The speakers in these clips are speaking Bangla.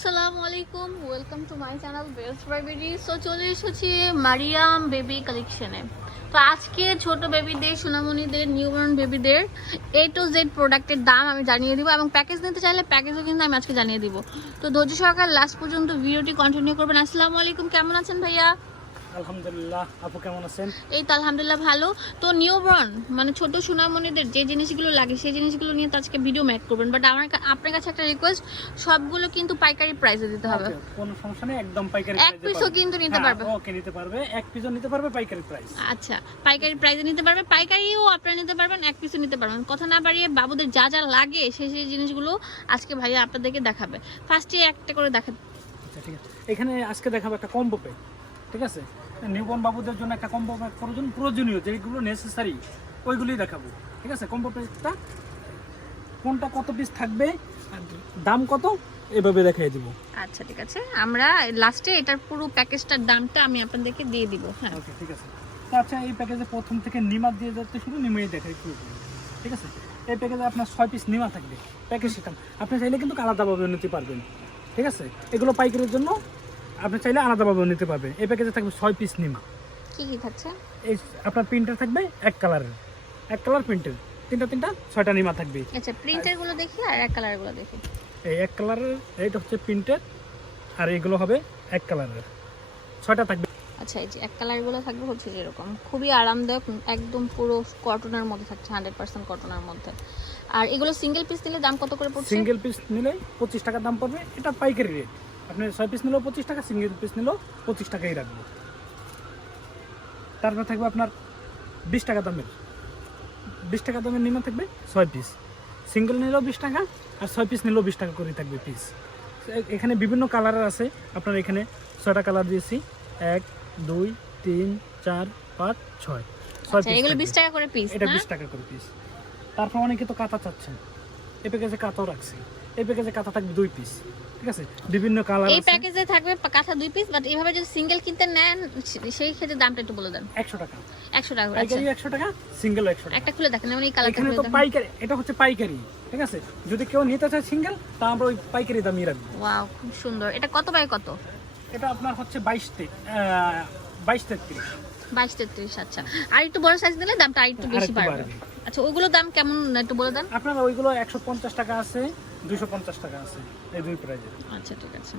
আসসালামু আলাইকুম welcome to my channel best baby so চলে এসেছি মারিয়াম বেবি কালেকশনে তো আজকে ছোট বেবিদের সোনামণিদের নিউবর্ন বেবিদের এ টু জেড প্রোডাক্টের দাম আমি জানিয়ে দিব এবং প্যাকেজ নিতে চাইলে প্যাকেজও কিন্তু আমি আজকে জানিয়ে দিব। তো ধৈর্য সরকার লাস্ট পর্যন্ত ভিডিওটি কন্টিনিউ করবেন। আসসালামু আলাইকুম, কেমন আছেন ভাইয়া? আলহামদুলিল্লাহ আপু কেমন আছেন? এই তো আলহামদুলিল্লাহ ভালো। তো নিউবর্ন মানে ছোট সোনামণিদের যে জিনিসগুলো লাগে সেই জিনিসগুলো নিয়ে তো আজকে ভিডিও করবেন। বাট আমার আপনার কাছে একটা রিকোয়েস্ট সবগুলো কিন্তু পাইকারি প্রাইসে দিতে হবে। কোনো সমস্যা নেই একদম পাইকারি এক পিসও কিন্তু নিতে পারবে। ওকে নিতে পারবে। এক পিসও নিতে পারবে পাইকারি প্রাইস আচ্ছা পাইকারি প্রাইসে নিতে পারবে। পাইকারিও আপনারা নিতে পারবেন এক পিসও নিতে পারবেন। কথা না বাড়িয়ে বাবুদের যা যা লাগে সেই সেই জিনিসগুলো আজকে ভাইয়া আপনাদেরকে দেখাবে। ফার্স্টে একটা করে দেখা আচ্ছা এখানে আজকে দেখাবো একটা কম্বো পে ঠিক আছে? নিউবর্ন বাবুদের জন্য একটা কম্বো প্যাক প্রয়োজন প্রয়োজনীয় যেগুলো নেসেসারি ওইগুলোই দেখাবো। ঠিক আছে? কম্বো প্যাকটা কোনটা কত পিস থাকবে দাম কত এভাবে দেখিয়ে দিব। আচ্ছা ঠিক আছে। আমরা লাস্টে এটার পুরো প্যাকেজটার দামটা আমি আপনাদেরকে দিয়ে দিব হ্যাঁ। ওকে ঠিক আছে। তো আচ্ছা এই প্যাকেজে প্রথম থেকে নিমা দিয়ে যাচ্ছে শুধু নিমেই দেখাই পুরো ঠিক আছে? এই প্যাকেজে আপনার ছয় পিস নিমা থাকবে প্যাকেজ সিস্টেম আপনি চাইলে কিন্তু আলাদাভাবে নিতে পারবেন। ঠিক আছে? এগুলো পাইকারির জন্য আপনি চাইলে আলাদাভাবে নিতে পারবেন এই প্যাকেজে থাকবে ছয় পিস নিমা। কি কি থাকছে? এই আপনার প্রিন্টার থাকবে এক কালারের এক কালার প্রিন্টের তিনটা তিনটা ছয়টা নিমা থাকবে আচ্ছা প্রিন্টেরগুলো দেখি আর এক কালারগুলো দেখি। এই এক কালারের এইটা হচ্ছে প্রিন্টের আর এগুলো হবে এক কালারের ছয়টা থাকবে। আচ্ছা এই যে এক কালারগুলো থাকবে হচ্ছে যেরকম। খুবই আরামদায়ক একদম পুরো কটনের মধ্যে থাকছে হান্ড্রেড পার্সেন্ট কটনের মধ্যে। আর এগুলো সিঙ্গেল পিস নিলে দাম কত করে পড়ছে? সিঙ্গেল পিস নিলে পঁচিশ টাকা দাম পড়বে। এটা পাইকারি রেট আপনি ছয় পিস নিলেও পঁচিশ টাকা সিঙ্গেল পিস নিলেও পঁচিশ টাকাই রাখব। তারপর থাকবে আপনার বিশ টাকা দামের। বিশ টাকা দামের নিমা থাকবে ছয় পিস সিঙ্গেল নিলেও বিশ টাকা আর ছয় পিস নিলেও বিশ টাকা করে থাকবে পিস এখানে বিভিন্ন কালারের আছে। আপনার এখানে ছয়টা কালার দিয়েছি। এক দুই তিন চার পাঁচ ছয়। ছয় আচ্ছা এগুলো বিশ টাকা করে পিস এটা বিশ টাকা করে পিস তারপর অনেকে তো কাঁথা চাচ্ছেন। এ প্যাকেজে কাঁথাও রাখছি। এই প্যাকেজে কাঁথা থাকবে দুই পিস ঠিক আছে? বিভিন্ন কালার এই প্যাকেজে থাকবে কাঁথা দুই পিস বাট এইভাবে যদি সিঙ্গেল কিনতে নেন সেই ক্ষেত্রে দামটা একটু বলে দেন। একশো টাকা। একশো টাকা আচ্ছা। পাইকারি একশো টাকা সিঙ্গেল একশো টাকা। একটা খুলে দেখেন যেমন এই কালারটা এখানে তো পাইকারি এটা হচ্ছে পাইকারি ঠিক আছে? যদি কেউ নিতে চায় সিঙ্গেল তা আমরা ওই পাইকারি দামই রাখব। ওয়াও খুব সুন্দর। এটা কত বাই কত? এটা আপনার হচ্ছে বাইশ তে বাইশ তেত্রিশ। বাইশ তেত্রিশ আচ্ছা। আর একটু বড় সাইজ দিলে দামটা আর একটু বেশি আরেকটু বাড়বে। আচ্ছা ওগুলোর দাম কেমন একটু বলে দেন। আপনার ওইগুলো একশো পঞ্চাশ টাকা আছে দুশো পঞ্চাশ টাকা আছে এই দুই প্রাইজে আচ্ছা ঠিক আছে।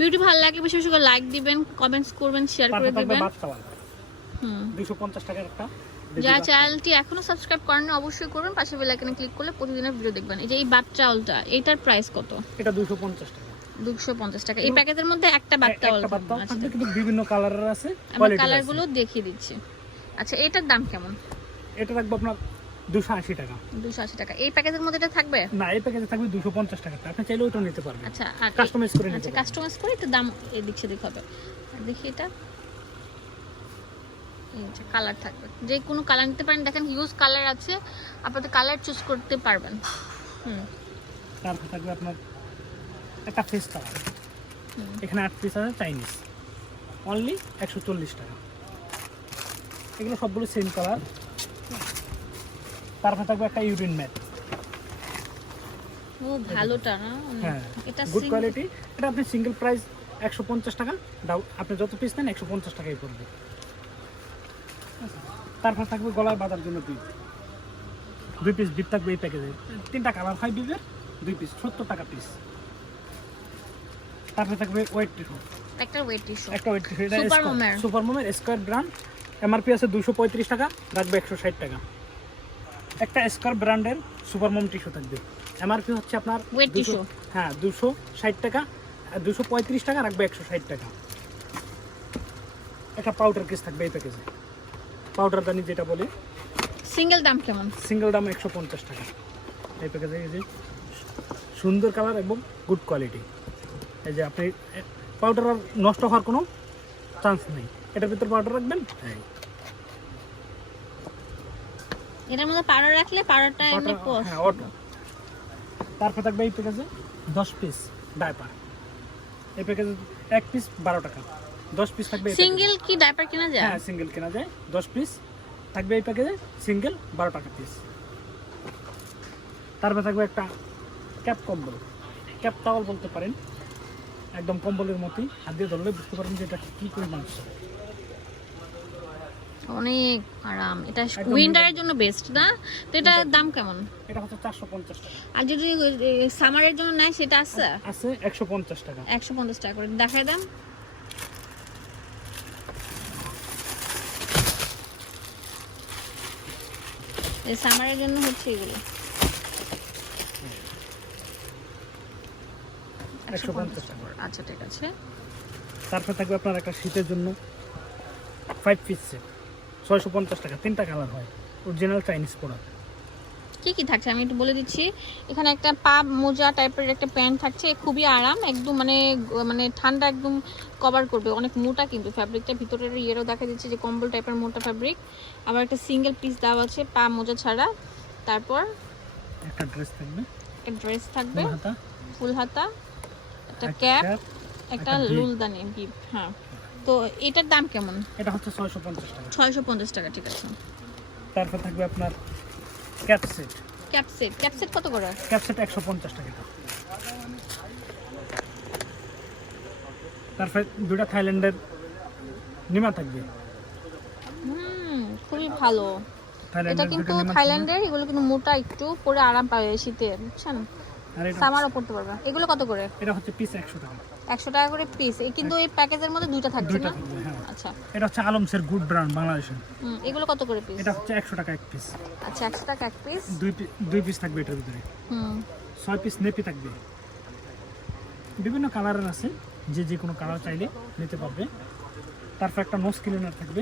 ভিডিও ভালো লাগে বেশি বেশি করে লাইক দিবেন কমেন্টস করবেন শেয়ার করে দিবেন। হুম। দুশো পঞ্চাশ টাকার একটা যারা চ্যানেলটি এখনও সাবস্ক্রাইব করেন অবশ্যই করবেন। পাশে বেল আইকনে ক্লিক করলে প্রতিদিনের ভিডিও দেখবেন। এই যে এই বাট চাউলটা এটার প্রাইস কত? এটা দুশো পঞ্চাশ টাকা। দুশো পঞ্চাশ টাকা। এই প্যাকেজের মধ্যে একটা বাট চাউল থাকবে কিন্তু বিভিন্ন কালারের আছে আমি quality কালার আছে। গুলো দেখিয়ে দিচ্ছি। আচ্ছা এটার দাম কেমন? এটা রাখব আপনার দুশো আশি টাকা। দুশো আশি টাকা। এই প্যাকেজের মধ্যে এটা থাকবে? না এই প্যাকেজে থাকবে দুশো পঞ্চাশ টাকা। আপনি চাইলে ওইটা নিতে পারবেন। আচ্ছা আর কাস্টমাইজ করে নিতে আচ্ছা কাস্টমাইজ করে একটু দাম এদিক সেদিক হবে। দেখি এটা। কালার থাকবে। যে কোনো কালার নিতে পারেন দেখেন হিউজ কালার আছে। আপনাদের কালার চুজ করতে পারবেন। হুম। তারপর থাকবে আপনার একটা ফেস কালার। এখানে আট পিস আছে চাইনিজ অনলি একশো চল্লিশ টাকা। এগুলো সবগুলো সেম কালার তারপর থাকবে একটা ইউরিন ম্যাট। ও ভালোটা না? হ্যাঁ এটা গুড কোয়ালিটি এটা আপনি সিঙ্গেল প্রাইস একশো পঞ্চাশ টাকা আপনি যত পিস নেন একশো পঞ্চাশ টাকাই পড়বে। তারপর থাকবে গলায় বাঁধার জন্য দুই। দুই পিস বিপ থাকবে এই প্যাকেজে তিনটা কালার হয় বিপের দুই পিস সত্তর টাকা পিস তারপরে থাকবে ওয়েট টিস্যু একটা ওয়েট টিস্যু একটা ওয়েট টিস্যু এটা। সুপার মোমের স্কোয়ার ব্র্যান্ড এমআরপি আছে দুশো পঁয়ত্রিশ টাকা রাখবে একশো ষাট টাকা। একটা স্কোয়ার ব্র্যান্ডের সুপার মোম টিস্যু থাকবে। এমআরপি হচ্ছে আপনার Wet 200 হ্যাঁ দুশো ষাট টাকা আর দুশো পঁয়ত্রিশ টাকা রাখবে একশো ষাট টাকা। একটা পাউডার কেস থাকবে এই প্যাকেজে পাউডার দানি যেটা বলে। সিঙ্গেল দাম কেমন? সিঙ্গেল দাম একশো পঞ্চাশ টাকা। এই প্যাকেজে এই যে সুন্দর কালার এবং গুড কোয়ালিটি এই যে আপনি পাউডার আর নষ্ট হওয়ার কোনো চান্স নেই। এটার ভিতর পাউডার রাখবেন? এই এটার মধ্যে পাউডার রাখলে পাউডারটা এমনি পোষ হ্যাঁ অটো। তারপর থাকবে এই প্যাকেজে দশ পিস ডাইপার এই প্যাকেজে এক পিস বারো টাকা। দশ পিস থাকবে। সিঙ্গেল কি ডাইপার কিনা যায়? হ্যাঁ সিঙ্গেল কেনা যায়। দশ পিস থাকবে এই প্যাকেজে সিঙ্গেল বারো টাকা পিস তারপর থাকবে একটা ক্যাপ কম্বল। ক্যাপ টাওয়াল বলতে পারেন। একদম কম্বলের মতোই। হাত দিয়ে ধরলে বুঝতে পারবেন যে এটা কি পরিমাণ। অনেক আরাম। এটা উইন্টারের জন্য বেস্ট না? তো এটার দাম কেমন? এটা হচ্ছে চারশো পঞ্চাশ টাকা। আর যদি সামারের জন্য নেয় সেটা আছে? আছে একশো পঞ্চাশ টাকা। একশো পঞ্চাশ টাকা করে। দেখাই দাম। এই সামারের জন্য হচ্ছে এগুলো। একশো পঞ্চাশ টাকা। করে। আচ্ছা ঠিক আছে। তারপর থাকবে আপনার একটা শীতের জন্য ফাইভ পিস সেট ছয়শো পঞ্চাশ টাকা তিনটা কালার হয় অরিজিনাল চাইনিজ প্রোডাক্ট কি কি থাকছে? আমি একটু বলে দিচ্ছি। এখানে একটা পা মোজা টাইপের একটা প্যান্ট থাকছে খুবই আরাম একদম মানে মানে ঠান্ডা একদম কভার করবে। অনেক মোটা কিন্তু ফ্যাব্রিকটা ভিতরের ইয়েরও দেখা দিচ্ছে যে কম্বল টাইপের মোটা ফ্যাব্রিক আবার একটা সিঙ্গেল পিস দেওয়া আছে পা মোজা ছাড়া। তারপর একটা ড্রেস থাকবে। একটা ড্রেস থাকবে। ফুল হাতা। একটা ক্যাপ একটা লুলদানি বিপ হ্যাঁ। তো এটার দাম কেমন? এটা হচ্ছে ছয়শো পঞ্চাশ টাকা। ছয়শো পঞ্চাশ টাকা ঠিক আছে। তারপর থাকবে আপনার ক্যাপ সেট। ক্যাপসেট ক্যাপসেট কত করে? ক্যাপ সেট একশো পঞ্চাশ টাকা তারপরে দুটা থাইল্যান্ডের নিমা থাকবে। হুম খুবই ভালো। এটা কিন্তু থাইল্যান্ডের এগুলো কিন্তু মোটা একটু পরে আরাম পাবে শীতে বুঝছেন? সামারও পড়তে পারবে। এগুলো কত করে? এটা হচ্ছে পিস একশো টাকা। একশো টাকা করে পিস কিন্তু এই প্যাকেজের মধ্যে থাকছে না? হ্যাঁ। আচ্ছা। এটা হচ্ছে আলমসের গুড ব্র্যান্ড বাংলাদেশের এগুলো কত করে পিস এটা হচ্ছে একশো টাকা এক পিস আচ্ছা একশো টাকা এক পিস দুই দুই পিস থাকবে এটার ভিতরে। হুম। ছয় পিস নেপি থাকবে। বিভিন্ন কালারের আছে। যে যে কোনো কালার চাইলে নিতে পারবে। তারপর একটা নোজ ক্লিনার থাকবে।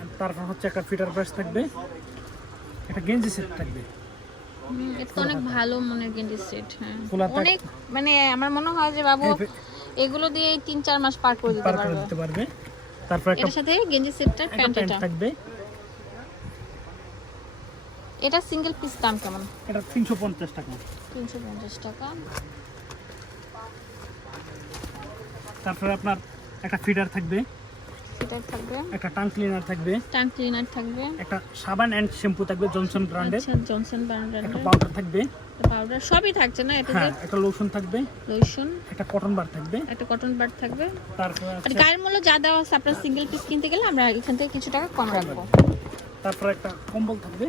আর তারপর হচ্ছে একটা ফিটার ব্রাশ থাকবে। একটা গেঞ্জি সেট থাকবে। এটা অনেক ভালো মনের গেঞ্জি সেট হ্যাঁ। অনেক মানে আমার মনে হয় যে বাবু এগুলো দিয়ে তিন চার মাস পার করে দিতে পারবে। দিতে পারবে। তারপর একটা সাথে গেঞ্জি সেটটা একটা প্যান্ট প্যান্ট এটা। থাকবে। এটা সিঙ্গেল পিস দাম কেমন? এটা তিনশো পঞ্চাশ টাকা। তিনশো পঞ্চাশ টাকা। তারপরে আপনার একটা ফিটার থাকবে। সেটাই থাকবে। একটা টাং ক্লিনার থাকবে। টাং ক্লিনার থাকবে। একটা সাবান অ্যান্ড শ্যাম্পু থাকবে জনসন ব্র্যান্ডের আচ্ছা জনসন ব্র্যান্ডের একটা পাউডার থাকবে। পাউডার সবই থাকছে না? এটা হ্যাঁ একটা লোশন থাকবে। লোশন একটা কটন বার থাকবে। একটা কটন বাড থাকবে। তারপরে আর গায়ের মূল্য যা দেওয়া আছে আপনার সিঙ্গেল পিস কিনতে গেলে আমরা এখান থেকে কিছু টাকা কম রাখব। তারপরে একটা কম্বল থাকবে।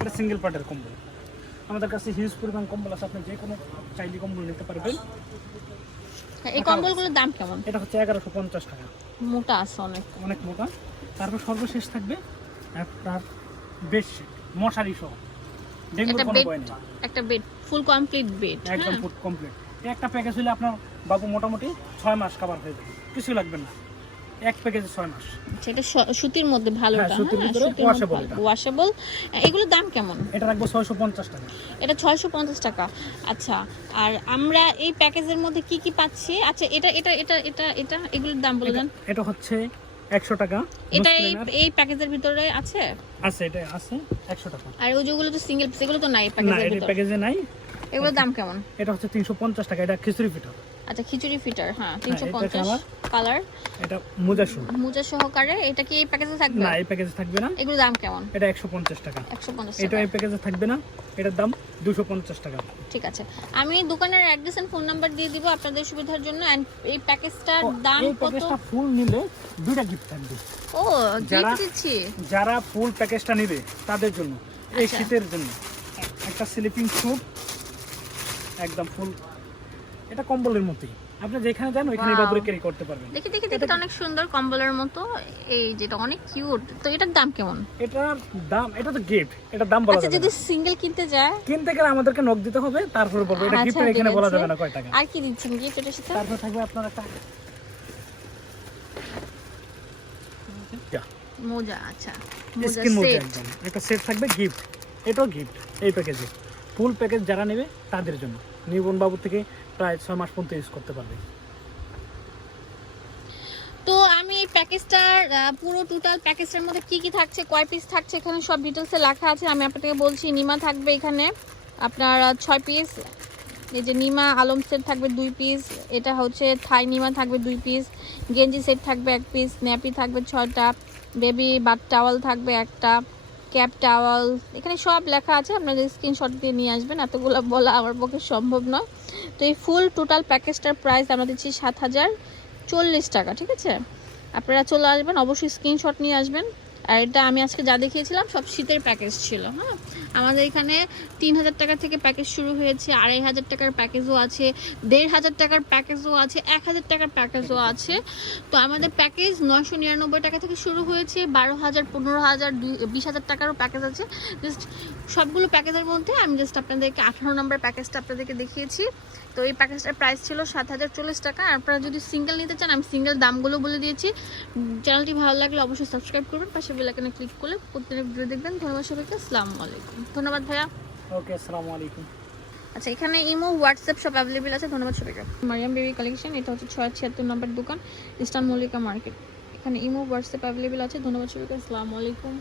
এটা সিঙ্গেল পার্টের কম্বল। আমাদের কাছে হিউজ পরিমাণ কম্বল আছে আপনি যে কোনো চাইলে কম্বল নিতে পারবেন। হ্যাঁ, এই কম্বলগুলোর দাম কেমন? এটা হচ্ছে এগারোশো পঞ্চাশ টাকা। মোটা আছে অনেক। অনেক মোটা। তারপর সর্বশেষ থাকবে আপনার বেশ মশারি সহ। ডেঙ্গুর একটা কোনো বেড ভয় নেই। একটা বেড ফুল কমপ্লিট বেড একদম ফুল কমপ্লিট একটা প্যাকেজ হলে আপনার বাবু মোটামুটি ছয় মাস খাবার হয়ে যাবে। কিছু লাগবে না। এক প্যাকেজে ছয় মাস। সেটা সুতির মধ্যে ভালোটা হ্যাঁ। ওয়াশেবল এগুলোর দাম কেমন? এটা রাখব ছয়শো পঞ্চাশ টাকা। এটা ছয়শো পঞ্চাশ টাকা। আচ্ছা আর আমরা এই প্যাকেজের মধ্যে কি কি পাচ্ছি? আচ্ছা এটা এটা এটা এটা এটা এগুলোর দাম বলে দেন এটা হচ্ছে একশো টাকা এটা এই এই প্যাকেজের ভিতরে আছে? আছে এটা আছে একশো টাকা। আর ওই যেগুলো তো সিঙ্গেল তো নাই না প্যাকেজের ভিতরে? প্যাকেজে নাই। এগুলোর দাম কেমন? এটা হচ্ছে তিনশো পঞ্চাশ টাকা এটা খিচুড়ি পিঠা আচ্ছা খিচুড়ি ফিটার হ্যাঁ তিনশো এটা পঞ্চাশ। colour? কালার? এটা মোজাসু মোজা সহকারে? এটা কি এই প্যাকেজে থাকবে? না এই প্যাকেজে থাকবে না। এগুলোর দাম কেমন? এটা একশো পঞ্চাশ টাকা। একশো পঞ্চাশ এটা এই প্যাকেজে থাকবে না। এটার দাম দুশো পঞ্চাশ টাকা। ঠিক আছে। আমি দোকানের অ্যাড্রেস এন্ড ফোন নাম্বার দিয়ে দিব আপনাদের সুবিধার জন্য এন্ড এই প্যাকেজটার দাম এই প্যাকেজটা ফুল নিলে দুইটা গিফট থাকবে। ও যারা- গিফট দিচ্ছি। যারা ফুল প্যাকেজটা নেবে তাদের জন্য। এই আচ্ছা। শীতের জন্য। একটা স্লিপিং স্যুট একদম ফুল এটা কম্বলের মতোই। আপনি যেখানে যান ওইখানে. বাবুরে ক্যারি করতে পারবেন। দেখি দেখি দেখি এটা অনেক সুন্দর কম্বলের মতো। এই যেটা অনেক কিউট তো এটার দাম কেমন? এটার দাম এটা তো গিফট এটার দাম বলা আচ্ছা যদি সিঙ্গেল কিনতে যায়? কিনতে গেলে আমাদেরকে নক দিতে হবে তারপরে বলব এটা আচ্ছা, গিফটের ঠিক এখানে বলা যাবে না কয় টাকা। আর কি দিচ্ছেন গিফট এটার সাথে? তারপর থাকবে আপনার একটা মোজা আচ্ছা। মোজা স্কিন মোজা একদম। একটা সেট থাকবে গিফট এটাও গিফট এই প্যাকেজে ফুল প্যাকেজ যারা নেবে তাদের জন্য। নিবন বাবু থেকে প্রায় ছয় মাস পর্যন্ত ইউজ করতে পারবে। তো আমি প্যাকেজটার পুরো টোটাল প্যাকেজটার মধ্যে কি কি থাকছে, কয় পিস থাকছে, এখানে সব ডিটেলসে লেখা আছে। আমি আপনাকে বলছি, নিমা থাকবে এখানে আপনার ছয় পিস এই যে নিমা আলম সেট থাকবে দুই পিস এটা হচ্ছে থাই নিমা থাকবে দুই পিস গেঞ্জি সেট থাকবে এক পিস ন্যাপি থাকবে ছয়টা। বেবি বাট টাওয়াল থাকবে একটা। ক্যাপ টাওয়াল এখানে সব লেখা আছে। আপনাদের স্ক্রিনশট দিয়ে নিয়ে আসবেন। এতগুলো বলা আমার পক্ষে সম্ভব নয়। তো এই ফুল টোটাল প্যাকেজটার প্রাইস আমরা দিচ্ছি সাত হাজার চল্লিশ টাকা, ঠিক আছে? আপনারা চলে আসবেন, অবশ্যই স্ক্রিনশট নিয়ে আসবেন। আর এটা আমি আজকে যা দেখিয়েছিলাম সব শীতের প্যাকেজ ছিল হ্যাঁ? আমাদের এখানে তিন হাজার টাকা থেকে প্যাকেজ শুরু হয়েছে, আড়াই হাজার টাকার প্যাকেজও আছে, দেড় হাজার টাকার প্যাকেজও আছে, এক হাজার টাকার প্যাকেজও আছে। তো আমাদের প্যাকেজ নশো নিরানব্বই টাকা থেকে শুরু হয়েছে, বারো হাজার, পনেরো হাজার বিশ হাজার টাকারও প্যাকেজ আছে। জাস্ট সবগুলো প্যাকেজের মধ্যে আমি জাস্ট আপনাদেরকে আঠারো নম্বর প্যাকেজটা আপনাদেরকে দেখিয়েছি। তো এই প্যাকেজটার প্রাইস ছিল সাত হাজার চল্লিশ টাকা। আপনারা যদি সিঙ্গেল নিতে চান আমি সিঙ্গেল দামগুলো বলে দিয়েছি। চ্যানেলটি ভালো লাগলে অবশ্যই সাবস্ক্রাইব করবেন পাশে বেলাকানে ক্লিক করলে প্রত্যেক ভিডিও দেখবেন। ধন্যবাদ সবাইকে আসসালামু আলাইকুম। ধন্যবাদ ভাইয়া। ওকে আসসালামু আলাইকুম। আচ্ছা এখানে ইমো হোয়াটসঅ্যাপ সব অ্যাভেলেবেল আছে। ধন্যবাদ সবাইকে। মারিয়াম বেবি কালেকশন এটা হচ্ছে ছয় ছিয়াত্তর নম্বর দোকান ইস্টার্ন মল্লিকা মার্কেট। এখানে ইমো হোয়াটসঅ্যাপ অ্যাভেলেবেল আছে। ধন্যবাদ সবাইকে আসসালামু আলাইকুম।